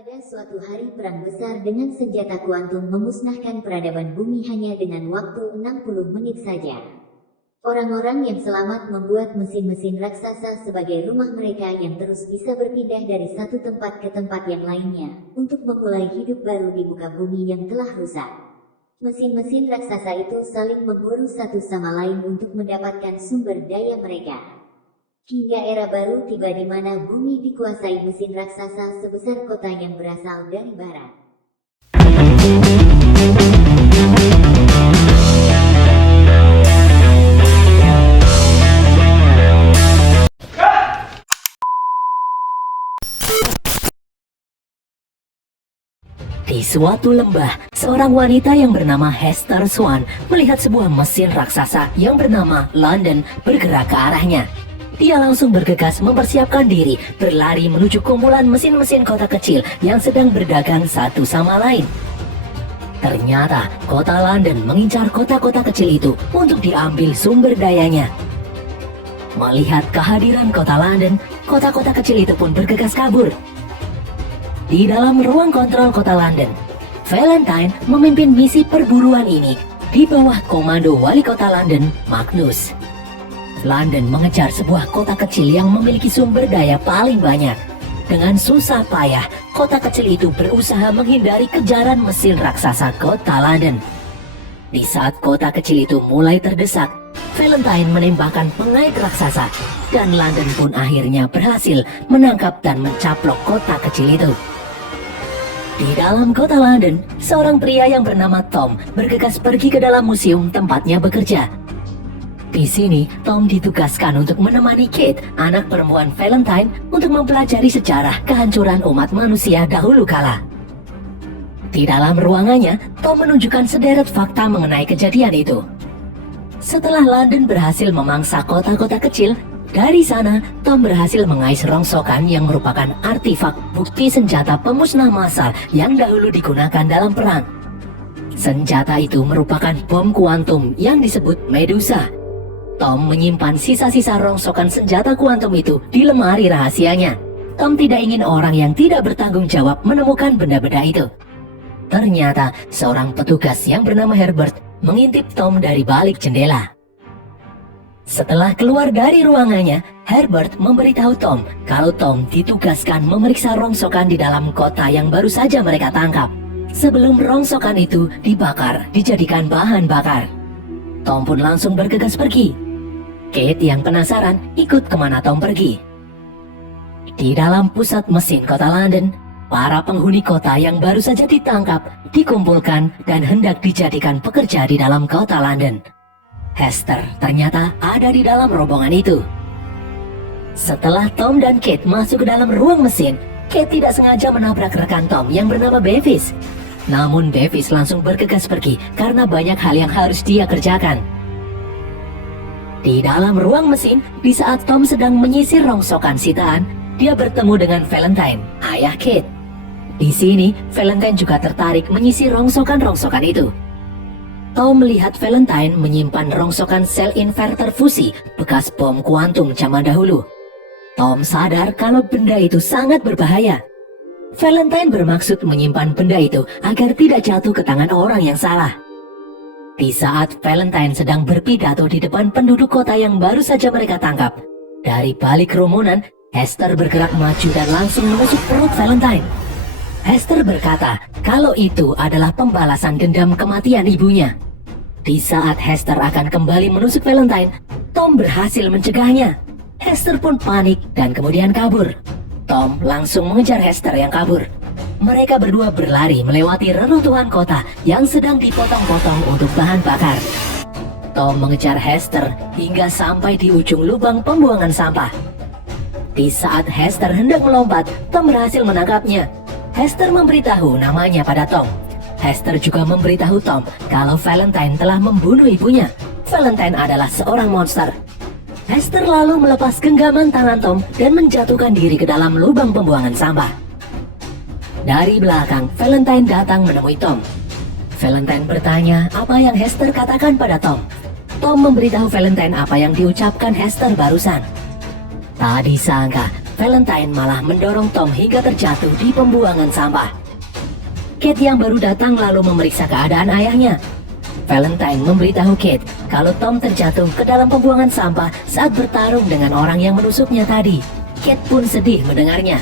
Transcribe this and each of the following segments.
Pada suatu hari perang besar dengan senjata kuantum memusnahkan peradaban bumi hanya dengan waktu 60 menit saja. Orang-orang yang selamat membuat mesin-mesin raksasa sebagai rumah mereka yang terus bisa berpindah dari satu tempat ke tempat yang lainnya, untuk memulai hidup baru di muka bumi yang telah rusak. Mesin-mesin raksasa itu saling memburu satu sama lain untuk mendapatkan sumber daya mereka. Hingga era baru tiba di mana bumi dikuasai mesin raksasa sebesar kota yang berasal dari barat. Di suatu lembah, seorang wanita yang bernama Hester Swan melihat sebuah mesin raksasa yang bernama London bergerak ke arahnya. Dia langsung bergegas mempersiapkan diri, berlari menuju kumpulan mesin-mesin kota kecil yang sedang berdagang satu sama lain. Ternyata, kota London mengincar kota-kota kecil itu untuk diambil sumber dayanya. Melihat kehadiran kota London, kota-kota kecil itu pun bergegas kabur. Di dalam ruang kontrol kota London, Valentine memimpin misi perburuan ini di bawah komando wali kota London, Magnus. London mengejar sebuah kota kecil yang memiliki sumber daya paling banyak. Dengan susah payah, kota kecil itu berusaha menghindari kejaran mesin raksasa kota London. Di saat kota kecil itu mulai terdesak, Valentine menembakkan pengait raksasa, dan London pun akhirnya berhasil menangkap dan mencaplok kota kecil itu. Di dalam kota London, seorang pria yang bernama Tom bergegas pergi ke dalam museum tempatnya bekerja. Di sini, Tom ditugaskan untuk menemani Kate, anak perempuan Valentine, untuk mempelajari sejarah kehancuran umat manusia dahulu kala. Di dalam ruangannya, Tom menunjukkan sederet fakta mengenai kejadian itu. Setelah London berhasil memangsa kota-kota kecil, dari sana, Tom berhasil mengais rongsokan yang merupakan artifak bukti senjata pemusnah massal yang dahulu digunakan dalam perang. Senjata itu merupakan bom kuantum yang disebut Medusa. Tom menyimpan sisa-sisa rongsokan senjata kuantum itu di lemari rahasianya. Tom tidak ingin orang yang tidak bertanggung jawab menemukan benda-benda itu. Ternyata, seorang petugas yang bernama Herbert mengintip Tom dari balik jendela. Setelah keluar dari ruangannya, Herbert memberitahu Tom kalau Tom ditugaskan memeriksa rongsokan di dalam kota yang baru saja mereka tangkap. Sebelum rongsokan itu dibakar, dijadikan bahan bakar. Tom pun langsung bergegas pergi. Kate yang penasaran ikut kemana Tom pergi. Di dalam pusat mesin kota London, para penghuni kota yang baru saja ditangkap dikumpulkan dan hendak dijadikan pekerja di dalam kota London. Hester ternyata ada di dalam rombongan itu. Setelah Tom dan Kate masuk ke dalam ruang mesin, Kate tidak sengaja menabrak rekan Tom yang bernama Bevis. Namun Bevis langsung bergegas pergi karena banyak hal yang harus dia kerjakan. Di dalam ruang mesin, di saat Tom sedang menyisir rongsokan sitaan, dia bertemu dengan Valentine, ayah Kate. Di sini, Valentine juga tertarik menyisir rongsokan-rongsokan itu. Tom melihat Valentine menyimpan rongsokan sel inverter fusi bekas bom kuantum zaman dahulu. Tom sadar kalau benda itu sangat berbahaya. Valentine bermaksud menyimpan benda itu agar tidak jatuh ke tangan orang yang salah. Di saat Valentine sedang berpidato di depan penduduk kota yang baru saja mereka tangkap, dari balik kerumunan, Hester bergerak maju dan langsung menusuk perut Valentine. Hester berkata kalau itu adalah pembalasan dendam kematian ibunya. Di saat Hester akan kembali menusuk Valentine, Tom berhasil mencegahnya. Hester pun panik dan kemudian kabur. Tom langsung mengejar Hester yang kabur. Mereka berdua berlari melewati reruntuhan kota yang sedang dipotong-potong untuk bahan bakar. Tom mengejar Hester hingga sampai di ujung lubang pembuangan sampah. Di saat Hester hendak melompat, Tom berhasil menangkapnya. Hester memberitahu namanya pada Tom. Hester juga memberitahu Tom kalau Valentine telah membunuh ibunya. Valentine adalah seorang monster. Hester lalu melepas genggaman tangan Tom dan menjatuhkan diri ke dalam lubang pembuangan sampah. Dari belakang, Valentine datang menemui Tom. Valentine bertanya apa yang Hester katakan pada Tom. Tom memberitahu Valentine apa yang diucapkan Hester barusan. Tak disangka, Valentine malah mendorong Tom hingga terjatuh di pembuangan sampah. Kate yang baru datang lalu memeriksa keadaan ayahnya. Valentine memberitahu Kate kalau Tom terjatuh ke dalam pembuangan sampah saat bertarung dengan orang yang menusuknya tadi. Kate pun sedih mendengarnya.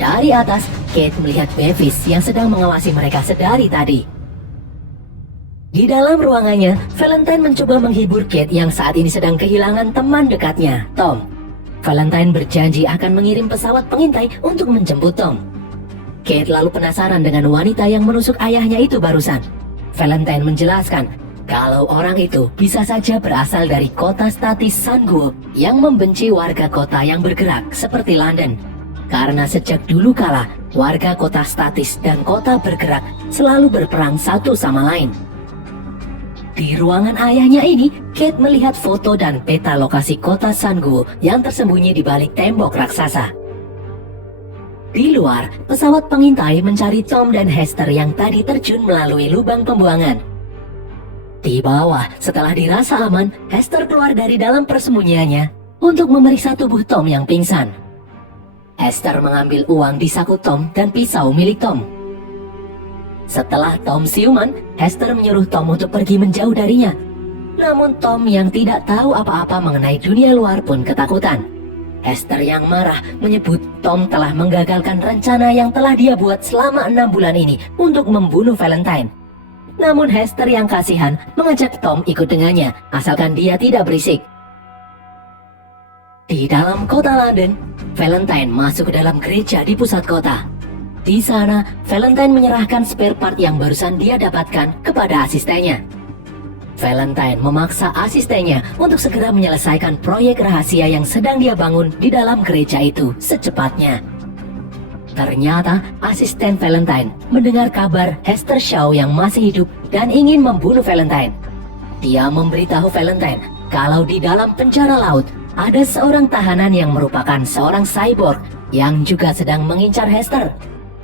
Dari atas, Kate melihat Bevis yang sedang mengawasi mereka sedari tadi. Di dalam ruangannya, Valentine mencoba menghibur Kate yang saat ini sedang kehilangan teman dekatnya, Tom. Valentine berjanji akan mengirim pesawat pengintai untuk menjemput Tom. Kate lalu penasaran dengan wanita yang menusuk ayahnya itu barusan. Valentine menjelaskan kalau orang itu bisa saja berasal dari kota statis Sunguo yang membenci warga kota yang bergerak seperti London. Karena sejak dulu kala, warga kota statis dan kota bergerak selalu berperang satu sama lain. Di ruangan ayahnya ini, Kate melihat foto dan peta lokasi kota Sunguo yang tersembunyi di balik tembok raksasa. Di luar, pesawat pengintai mencari Tom dan Hester yang tadi terjun melalui lubang pembuangan. Di bawah, setelah dirasa aman, Hester keluar dari dalam persembunyiannya untuk memeriksa tubuh Tom yang pingsan. Hester mengambil uang di saku Tom dan pisau milik Tom. Setelah Tom siuman, Hester menyuruh Tom untuk pergi menjauh darinya. Namun Tom yang tidak tahu apa-apa mengenai dunia luar pun ketakutan. Hester yang marah menyebut Tom telah menggagalkan rencana yang telah dia buat selama 6 bulan ini untuk membunuh Valentine. Namun Hester yang kasihan mengajak Tom ikut dengannya, asalkan dia tidak berisik. Di dalam kota London, Valentine masuk ke dalam gereja di pusat kota. Di sana, Valentine menyerahkan spare part yang barusan dia dapatkan kepada asistennya. Valentine memaksa asistennya untuk segera menyelesaikan proyek rahasia yang sedang dia bangun di dalam gereja itu secepatnya. Ternyata, asisten Valentine mendengar kabar Hester Shaw yang masih hidup dan ingin membunuh Valentine. Dia memberitahu Valentine kalau di dalam penjara laut ada seorang tahanan yang merupakan seorang cyborg yang juga sedang mengincar Hester.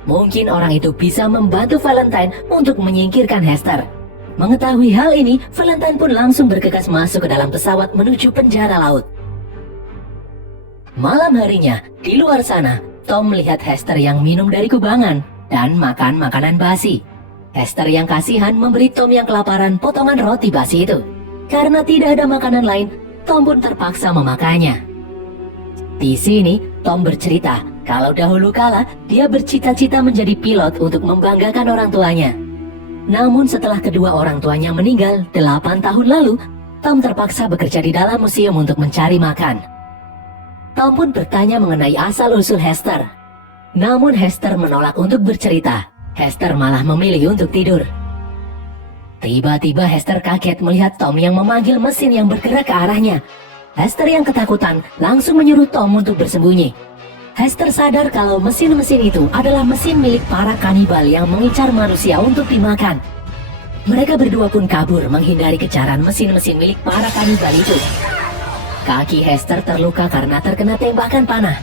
Mungkin orang itu bisa membantu Valentine untuk menyingkirkan Hester. Mengetahui hal ini, Valentine pun langsung bergegas masuk ke dalam pesawat menuju penjara laut. Malam harinya, di luar sana, Tom melihat Hester yang minum dari kubangan dan makan makanan basi. Hester yang kasihan memberi Tom yang kelaparan potongan roti basi itu. Karena tidak ada makanan lain, Tom pun terpaksa memakannya. Di sini, Tom bercerita kalau dahulu kala dia bercita-cita menjadi pilot untuk membanggakan orang tuanya. Namun setelah kedua orang tuanya meninggal 8 tahun lalu, Tom terpaksa bekerja di dalam museum untuk mencari makan. Tom pun bertanya mengenai asal-usul Hester. Namun Hester menolak untuk bercerita. Hester malah memilih untuk tidur. Tiba-tiba Hester kaget melihat Tom yang memanggil mesin yang bergerak ke arahnya. Hester yang ketakutan langsung menyuruh Tom untuk bersembunyi. Hester sadar kalau mesin-mesin itu adalah mesin milik para kanibal yang mengincar manusia untuk dimakan. Mereka berdua pun kabur menghindari kejaran mesin-mesin milik para kanibal itu. Kaki Hester terluka karena terkena tembakan panah.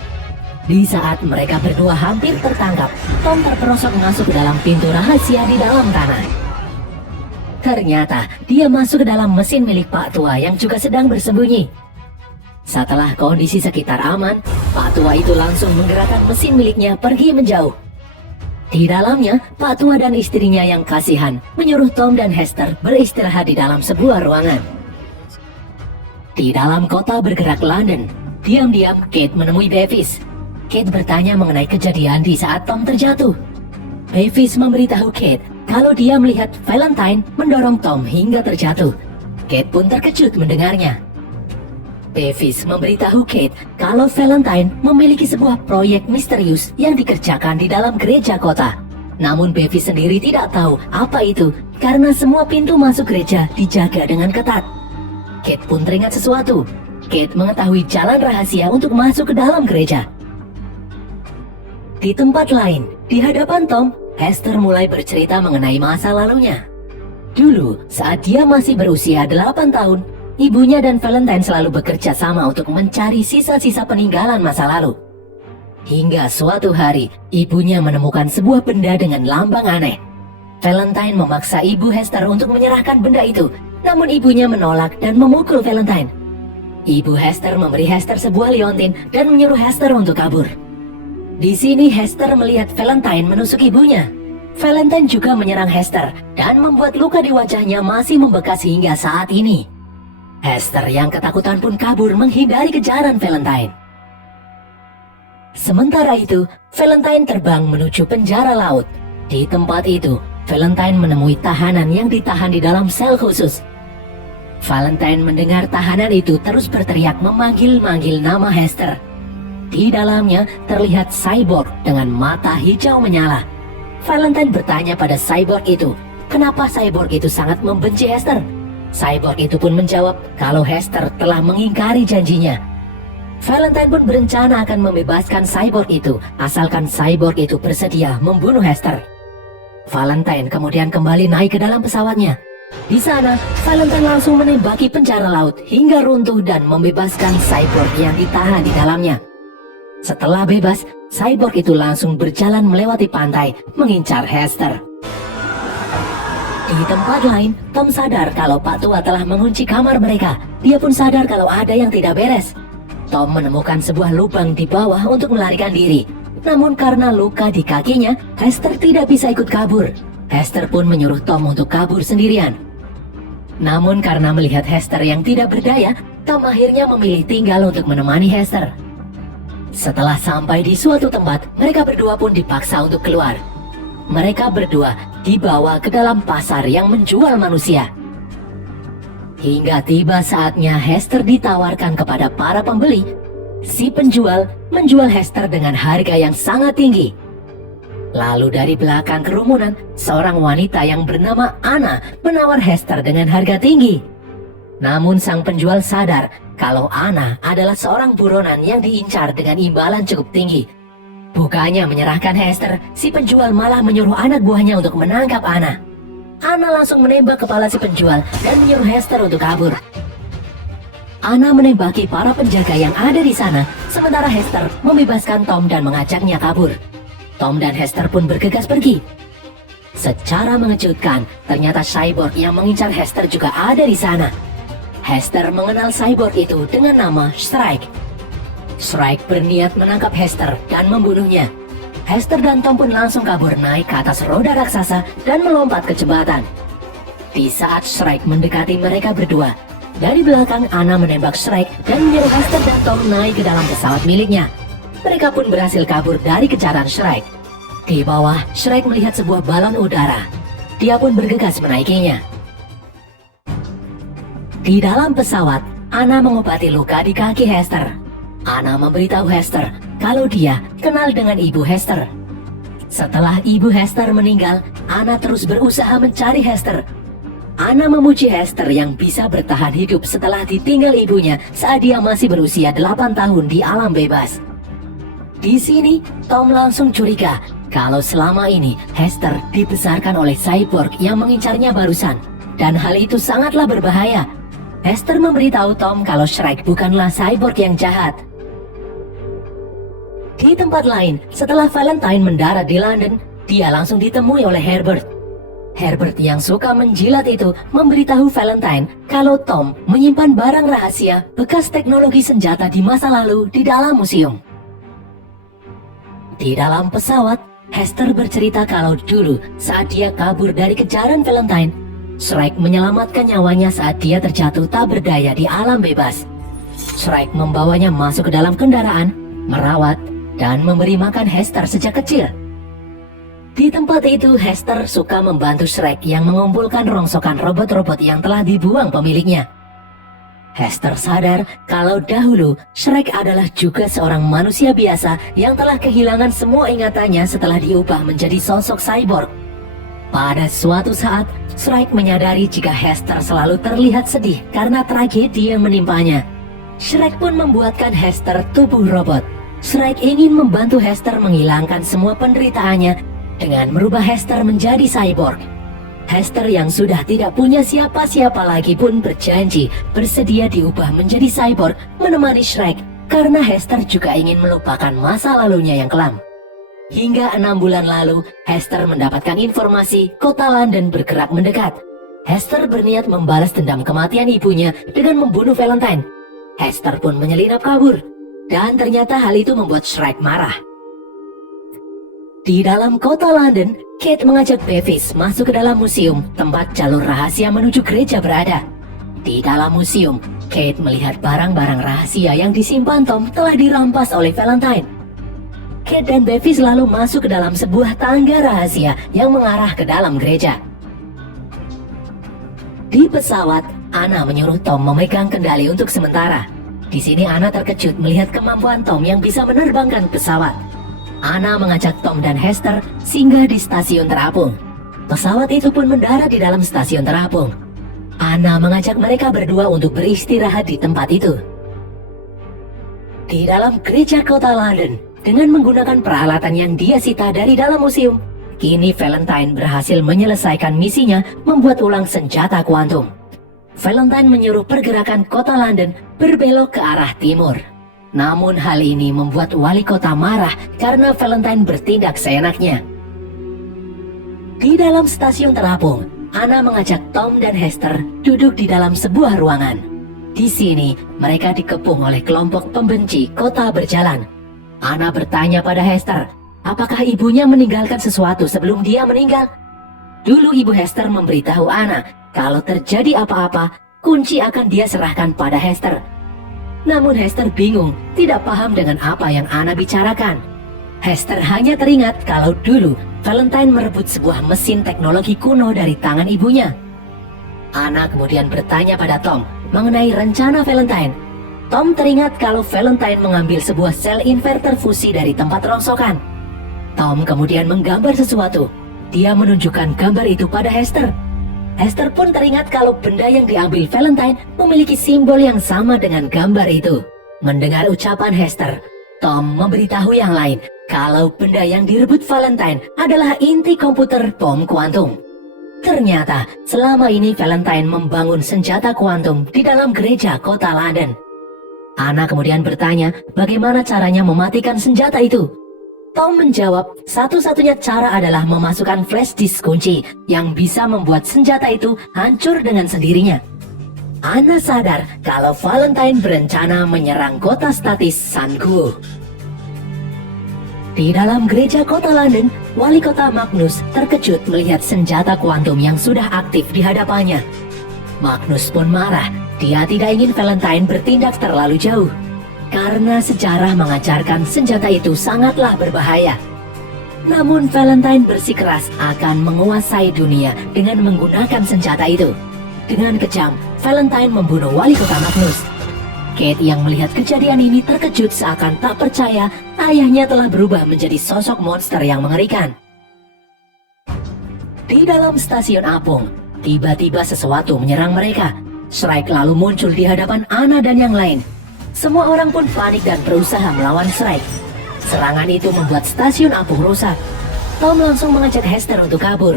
Di saat mereka berdua hampir tertangkap, Tom terperosok masuk ke dalam pintu rahasia di dalam tanah. Ternyata dia masuk ke dalam mesin milik Pak Tua yang juga sedang bersembunyi. Setelah kondisi sekitar aman, Pak Tua itu langsung menggerakkan mesin miliknya pergi menjauh. Di dalamnya, Pak Tua dan istrinya yang kasihan menyuruh Tom dan Hester beristirahat di dalam sebuah ruangan. Di dalam kota bergerak London, diam-diam Kate menemui Bevis. Kate bertanya mengenai kejadian di saat Tom terjatuh. Bevis memberitahu Kate kalau dia melihat Valentine mendorong Tom hingga terjatuh. Kate pun terkejut mendengarnya. Bevis memberitahu Kate kalau Valentine memiliki sebuah proyek misterius yang dikerjakan di dalam gereja kota. Namun Bevis sendiri tidak tahu apa itu karena semua pintu masuk gereja dijaga dengan ketat. Kate pun teringat sesuatu. Kate mengetahui jalan rahasia untuk masuk ke dalam gereja. Di tempat lain, di hadapan Tom, Hester mulai bercerita mengenai masa lalunya. Dulu, saat dia masih berusia 8 tahun, ibunya dan Valentine selalu bekerja sama untuk mencari sisa-sisa peninggalan masa lalu. Hingga suatu hari, ibunya menemukan sebuah benda dengan lambang aneh. Valentine memaksa ibu Hester untuk menyerahkan benda itu, namun ibunya menolak dan memukul Valentine. Ibu Hester memberi Hester sebuah liontin dan menyuruh Hester untuk kabur. Di sini Hester melihat Valentine menusuk ibunya. Valentine juga menyerang Hester dan membuat luka di wajahnya masih membekas hingga saat ini. Hester yang ketakutan pun kabur menghindari kejaran Valentine. Sementara itu, Valentine terbang menuju penjara laut. Di tempat itu, Valentine menemui tahanan yang ditahan di dalam sel khusus. Valentine mendengar tahanan itu terus berteriak memanggil-manggil nama Hester. Di dalamnya terlihat cyborg dengan mata hijau menyala. Valentine bertanya pada cyborg itu, kenapa cyborg itu sangat membenci Hester. Cyborg itu pun menjawab kalau Hester telah mengingkari janjinya. Valentine pun berencana akan membebaskan cyborg itu, asalkan cyborg itu bersedia membunuh Hester. Valentine kemudian kembali naik ke dalam pesawatnya. Di sana, Valentine langsung menembaki penjara laut hingga runtuh dan membebaskan cyborg yang ditahan di dalamnya. Setelah bebas, cyborg itu langsung berjalan melewati pantai, mengincar Hester. Di tempat lain, Tom sadar kalau Pak Tua telah mengunci kamar mereka. Dia pun sadar kalau ada yang tidak beres. Tom menemukan sebuah lubang di bawah untuk melarikan diri. Namun karena luka di kakinya, Hester tidak bisa ikut kabur. Hester pun menyuruh Tom untuk kabur sendirian. Namun karena melihat Hester yang tidak berdaya, Tom akhirnya memilih tinggal untuk menemani Hester. Setelah sampai di suatu tempat, mereka berdua pun dipaksa untuk keluar. Mereka berdua dibawa ke dalam pasar yang menjual manusia. Hingga tiba saatnya Hester ditawarkan kepada para pembeli. Si penjual menjual Hester dengan harga yang sangat tinggi. Lalu dari belakang kerumunan, seorang wanita yang bernama Anna menawar Hester dengan harga tinggi. Namun sang penjual sadar kalau Anna adalah seorang buronan yang diincar dengan imbalan cukup tinggi. Bukannya menyerahkan Hester, si penjual malah menyuruh anak buahnya untuk menangkap Anna. Anna langsung menembak kepala si penjual dan menyuruh Hester untuk kabur. Anna menembaki para penjaga yang ada di sana, sementara Hester membebaskan Tom dan mengajaknya kabur. Tom dan Hester pun bergegas pergi. Secara mengejutkan, ternyata cyborg yang mengincar Hester juga ada di sana. Hester mengenal cyborg itu dengan nama Shrike. Shrike berniat menangkap Hester dan membunuhnya. Hester dan Tom pun langsung kabur naik ke atas roda raksasa dan melompat ke jembatan. Di saat Shrike mendekati mereka berdua, dari belakang Anna menembak Shrike dan menyuruh Hester dan Tom naik ke dalam pesawat miliknya. Mereka pun berhasil kabur dari kejaran Shrike. Di bawah, Shrike melihat sebuah balon udara. Dia pun bergegas menaikinya. Di dalam pesawat, Anna mengobati luka di kaki Hester. Anna memberitahu Hester kalau dia kenal dengan ibu Hester. Setelah ibu Hester meninggal, Anna terus berusaha mencari Hester. Anna memuji Hester yang bisa bertahan hidup setelah ditinggal ibunya saat dia masih berusia 8 tahun di alam bebas. Di sini, Tom langsung curiga kalau selama ini Hester dibesarkan oleh cyborg yang mengincarnya barusan. Dan hal itu sangatlah berbahaya. Hester memberitahu Tom kalau Shrike bukanlah cyborg yang jahat. Di tempat lain, setelah Valentine mendarat di London, dia langsung ditemui oleh Herbert. Herbert yang suka menjilat itu memberitahu Valentine kalau Tom menyimpan barang rahasia bekas teknologi senjata di masa lalu di dalam museum. Di dalam pesawat, Hester bercerita kalau dulu saat dia kabur dari kejaran Valentine, Shrike menyelamatkan nyawanya saat dia terjatuh tak berdaya di alam bebas. Shrike membawanya masuk ke dalam kendaraan, merawat, dan memberi makan Hester sejak kecil. Di tempat itu, Hester suka membantu Shrike yang mengumpulkan rongsokan robot-robot yang telah dibuang pemiliknya. Hester sadar kalau dahulu Shrike adalah juga seorang manusia biasa yang telah kehilangan semua ingatannya setelah diubah menjadi sosok cyborg. Pada suatu saat, Shrike menyadari jika Hester selalu terlihat sedih karena tragedi yang menimpanya. Shrike pun membuatkan Hester tubuh robot. Shrike ingin membantu Hester menghilangkan semua penderitaannya dengan merubah Hester menjadi cyborg. Hester yang sudah tidak punya siapa-siapa lagi pun berjanji bersedia diubah menjadi cyborg menemani Shrike karena Hester juga ingin melupakan masa lalunya yang kelam. Hingga 6 bulan lalu, Hester mendapatkan informasi kota London bergerak mendekat. Hester berniat membalas dendam kematian ibunya dengan membunuh Valentine. Hester pun menyelinap kabur. Dan ternyata hal itu membuat Shrek marah. Di dalam kota London, Kate mengajak Bevis masuk ke dalam museum tempat jalur rahasia menuju gereja berada. Di dalam museum, Kate melihat barang-barang rahasia yang disimpan Tom telah dirampas oleh Valentine. Kate dan Bevis lalu masuk ke dalam sebuah tangga rahasia yang mengarah ke dalam gereja. Di pesawat, Anna menyuruh Tom memegang kendali untuk sementara. Di sini Anna terkejut melihat kemampuan Tom yang bisa menerbangkan pesawat. Anna mengajak Tom dan Hester singgah di stasiun terapung. Pesawat itu pun mendarat di dalam stasiun terapung. Anna mengajak mereka berdua untuk beristirahat di tempat itu. Di dalam gereja kota London, dengan menggunakan peralatan yang dia sita dari dalam museum, kini Valentine berhasil menyelesaikan misinya membuat ulang senjata kuantum. Valentine menyuruh pergerakan kota London berbelok ke arah timur. Namun hal ini membuat wali kota marah karena Valentine bertindak seenaknya. Di dalam stasiun terapung, Anna mengajak Tom dan Hester duduk di dalam sebuah ruangan. Di sini, mereka dikepung oleh kelompok pembenci kota berjalan. Anna bertanya pada Hester, apakah ibunya meninggalkan sesuatu sebelum dia meninggal? Dulu ibu Hester memberitahu Anna, kalau terjadi apa-apa, kunci akan dia serahkan pada Hester. Namun Hester bingung, tidak paham dengan apa yang Anna bicarakan. Hester hanya teringat kalau dulu Valentine merebut sebuah mesin teknologi kuno dari tangan ibunya. Anna kemudian bertanya pada Tom mengenai rencana Valentine. Tom teringat kalau Valentine mengambil sebuah sel inverter fusi dari tempat rongsokan. Tom kemudian menggambar sesuatu. Dia menunjukkan gambar itu pada Hester. Hester pun teringat kalau benda yang diambil Valentine memiliki simbol yang sama dengan gambar itu. Mendengar ucapan Hester, Tom memberitahu yang lain kalau benda yang direbut Valentine adalah inti komputer bom kuantum. Ternyata selama ini Valentine membangun senjata kuantum di dalam gereja kota London. Anna kemudian bertanya bagaimana caranya mematikan senjata itu. Tom menjawab, satu-satunya cara adalah memasukkan flash disk kunci yang bisa membuat senjata itu hancur dengan sendirinya. Anna sadar kalau Valentine berencana menyerang kota statis Sanguo. Di dalam gereja kota London, wali kota Magnus terkejut melihat senjata kuantum yang sudah aktif di hadapannya. Magnus pun marah, dia tidak ingin Valentine bertindak terlalu jauh. Karena sejarah mengajarkan senjata itu sangatlah berbahaya. Namun Valentine bersikeras akan menguasai dunia dengan menggunakan senjata itu. Dengan kejam, Valentine membunuh wali kota Magnus. Kate yang melihat kejadian ini terkejut seakan tak percaya ayahnya telah berubah menjadi sosok monster yang mengerikan. Di dalam stasiun apung, tiba-tiba sesuatu menyerang mereka. Shrek lalu muncul di hadapan Anna dan yang lain. Semua orang pun panik dan berusaha melawan Shrek. Serangan itu membuat stasiun apung rusak. Tom langsung mengajak Hester untuk kabur.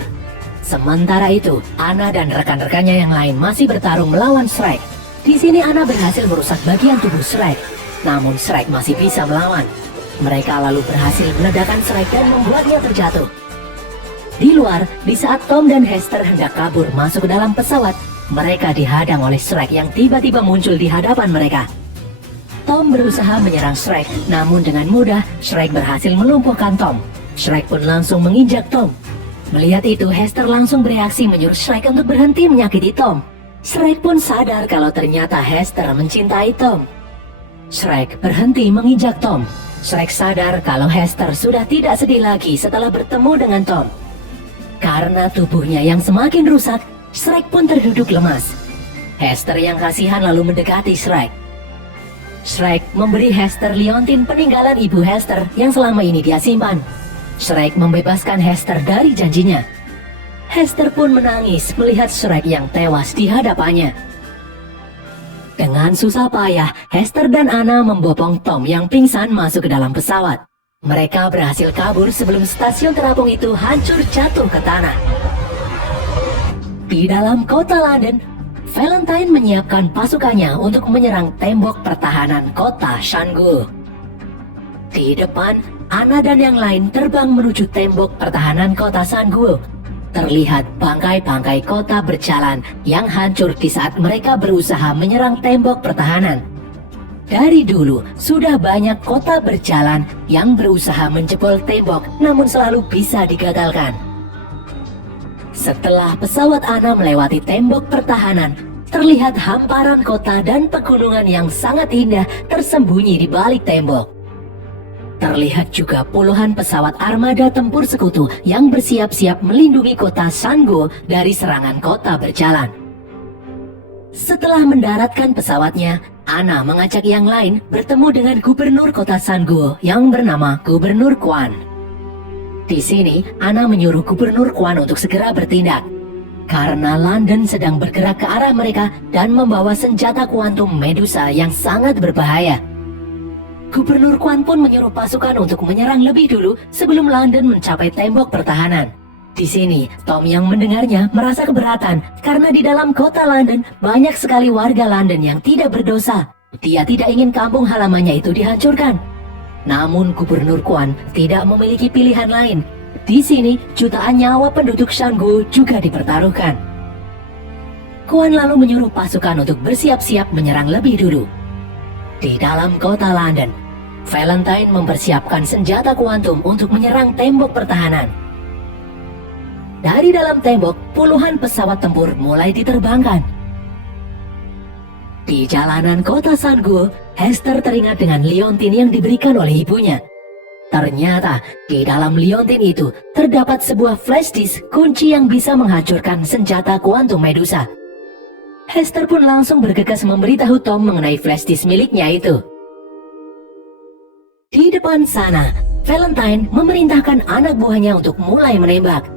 Sementara itu, Anna dan rekan-rekannya yang lain masih bertarung melawan Shrek. Di sini Anna berhasil merusak bagian tubuh Shrek. Namun Shrek masih bisa melawan. Mereka lalu berhasil meledakkan Shrek dan membuatnya terjatuh. Di luar, di saat Tom dan Hester hendak kabur masuk ke dalam pesawat, mereka dihadang oleh Shrek yang tiba-tiba muncul di hadapan mereka. Tom berusaha menyerang Shrek, namun dengan mudah Shrek berhasil melumpuhkan Tom. Shrek pun langsung menginjak Tom. Melihat itu, Hester langsung bereaksi menyuruh Shrek untuk berhenti menyakiti Tom. Shrek pun sadar kalau ternyata Hester mencintai Tom. Shrek berhenti menginjak Tom. Shrek sadar kalau Hester sudah tidak sedih lagi setelah bertemu dengan Tom. Karena tubuhnya yang semakin rusak, Shrek pun terduduk lemas. Hester yang kasihan lalu mendekati Shrek. Shrek memberi Hester liontin peninggalan ibu Hester yang selama ini dia simpan. Shrek membebaskan Hester dari janjinya. Hester pun menangis melihat Shrek yang tewas di hadapannya. Dengan susah payah, Hester dan Anna membopong Tom yang pingsan masuk ke dalam pesawat. Mereka berhasil kabur sebelum stasiun terapung itu hancur jatuh ke tanah. Di dalam kota London, Valentine menyiapkan pasukannya untuk menyerang tembok pertahanan kota Sanguo. Di depan, Anna dan yang lain terbang menuju tembok pertahanan kota Sanguo. Terlihat bangkai-bangkai kota berjalan yang hancur di saat mereka berusaha menyerang tembok pertahanan. Dari dulu, sudah banyak kota berjalan yang berusaha menjebol tembok namun selalu bisa digagalkan. Setelah pesawat Anna melewati tembok pertahanan, terlihat hamparan kota dan pegunungan yang sangat indah tersembunyi di balik tembok. Terlihat juga puluhan pesawat armada tempur sekutu yang bersiap-siap melindungi kota Sango dari serangan kota berjalan. Setelah mendaratkan pesawatnya, Anna mengajak yang lain bertemu dengan gubernur kota Sango yang bernama Gubernur Quan. Di sini, Anna menyuruh Gubernur Quan untuk segera bertindak, karena London sedang bergerak ke arah mereka dan membawa senjata kuantum Medusa yang sangat berbahaya. Gubernur Quan pun menyuruh pasukan untuk menyerang lebih dulu sebelum London mencapai tembok pertahanan. Di sini, Tom yang mendengarnya merasa keberatan karena di dalam kota London banyak sekali warga London yang tidak berdosa. Dia tidak ingin kampung halamannya itu dihancurkan. Namun Gubernur Quan tidak memiliki pilihan lain. Di sini, jutaan nyawa penduduk Shangu juga dipertaruhkan. Quan lalu menyuruh pasukan untuk bersiap-siap menyerang lebih dulu. Di dalam kota London, Valentine mempersiapkan senjata kuantum untuk menyerang tembok pertahanan. Dari dalam tembok, puluhan pesawat tempur mulai diterbangkan. Di jalanan kota Sango, Hester teringat dengan liontin yang diberikan oleh ibunya. Ternyata, di dalam liontin itu terdapat sebuah flash disk kunci yang bisa menghancurkan senjata kuantum Medusa. Hester pun langsung bergegas memberitahu Tom mengenai flash disk miliknya itu. Di depan sana, Valentine memerintahkan anak buahnya untuk mulai menembak.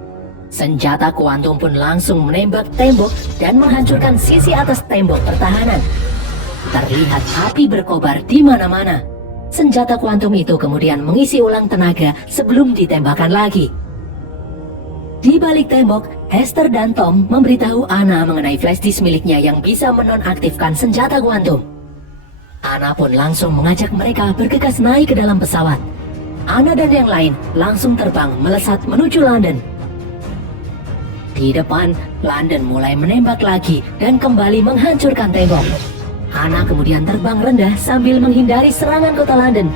Senjata kuantum pun langsung menembak tembok dan menghancurkan sisi atas tembok pertahanan. Terlihat api berkobar di mana-mana. Senjata kuantum itu kemudian mengisi ulang tenaga sebelum ditembakkan lagi. Di balik tembok, Hester dan Tom memberitahu Anna mengenai flash disk miliknya yang bisa menonaktifkan senjata kuantum. Anna pun langsung mengajak mereka bergegas naik ke dalam pesawat. Anna dan yang lain langsung terbang melesat menuju London. Di depan, London mulai menembak lagi dan kembali menghancurkan tembok. Anna kemudian terbang rendah sambil menghindari serangan kota London.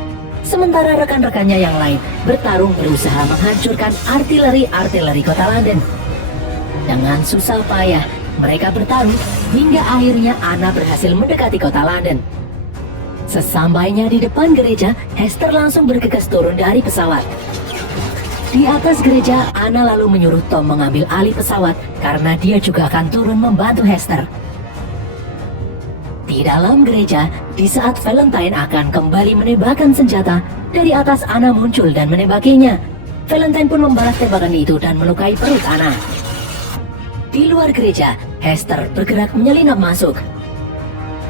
Sementara rekan-rekannya yang lain bertarung berusaha menghancurkan artileri kota London. Dengan susah payah, mereka bertarung hingga akhirnya Anna berhasil mendekati kota London. Sesampainya di depan gereja, Hester langsung bergegas turun dari pesawat. Di atas gereja, Anna lalu menyuruh Tom mengambil alih pesawat karena dia juga akan turun membantu Hester. Di dalam gereja, di saat Valentine akan kembali menembakkan senjata, dari atas Anna muncul dan menembakinya. Valentine pun membalas tembakan itu dan melukai perut Anna. Di luar gereja, Hester bergerak menyelinap masuk.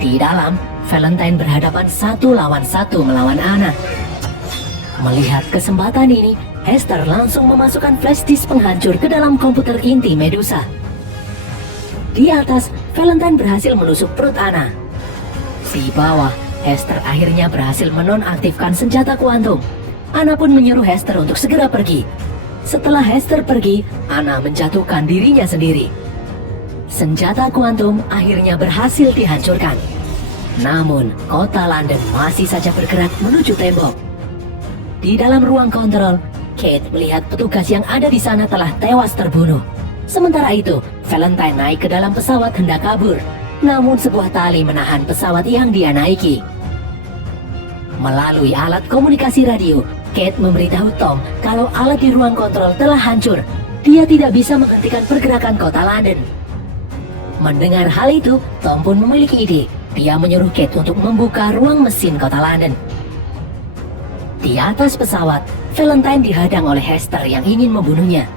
Di dalam, Valentine berhadapan 1 lawan 1 melawan Anna. Melihat kesempatan ini, Hester langsung memasukkan flash disk penghancur ke dalam komputer inti Medusa. Di atas, Valentine berhasil menusuk perut Anna. Di bawah, Hester akhirnya berhasil menonaktifkan senjata kuantum. Anna pun menyuruh Hester untuk segera pergi. Setelah Hester pergi, Anna menjatuhkan dirinya sendiri. Senjata kuantum akhirnya berhasil dihancurkan. Namun, kota London masih saja bergerak menuju tembok. Di dalam ruang kontrol, Kate melihat petugas yang ada di sana telah tewas terbunuh. Sementara itu, Valentine naik ke dalam pesawat hendak kabur. Namun sebuah tali menahan pesawat yang dia naiki. Melalui alat komunikasi radio, Kate memberitahu Tom kalau alat di ruang kontrol telah hancur. Dia tidak bisa menghentikan pergerakan kota London. Mendengar hal itu, Tom pun memiliki ide. Dia menyuruh Kate untuk membuka ruang mesin kota London. Di atas pesawat, Valentine dihadang oleh Hester yang ingin membunuhnya.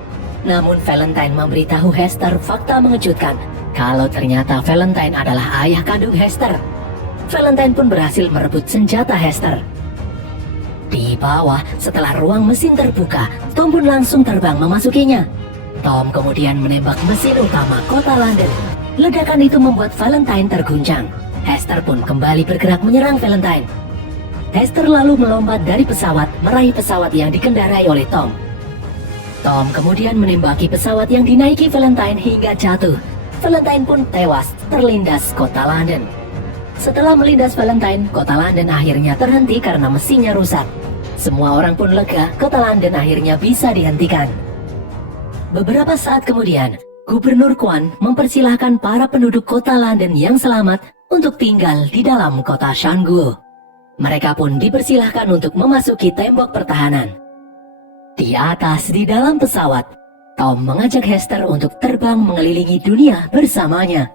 Namun Valentine memberitahu Hester fakta mengejutkan kalau ternyata Valentine adalah ayah kandung Hester. Valentine pun berhasil merebut senjata Hester. Di bawah, setelah ruang mesin terbuka, Tom pun langsung terbang memasukinya. Tom kemudian menembak mesin utama kota London. Ledakan itu membuat Valentine terguncang. Hester pun kembali bergerak menyerang Valentine. Hester lalu melompat dari pesawat, meraih pesawat yang dikendarai oleh Tom. Tom kemudian menembaki pesawat yang dinaiki Valentine hingga jatuh. Valentine pun tewas terlindas kota London. Setelah melindas Valentine, kota London akhirnya terhenti karena mesinnya rusak. Semua orang pun lega, kota London akhirnya bisa dihentikan. Beberapa saat kemudian, Gubernur Kwan mempersilahkan para penduduk kota London yang selamat untuk tinggal di dalam kota Canggu. Mereka pun dipersilahkan untuk memasuki tembok pertahanan. Di atas di dalam pesawat, Tom mengajak Hester untuk terbang mengelilingi dunia bersamanya.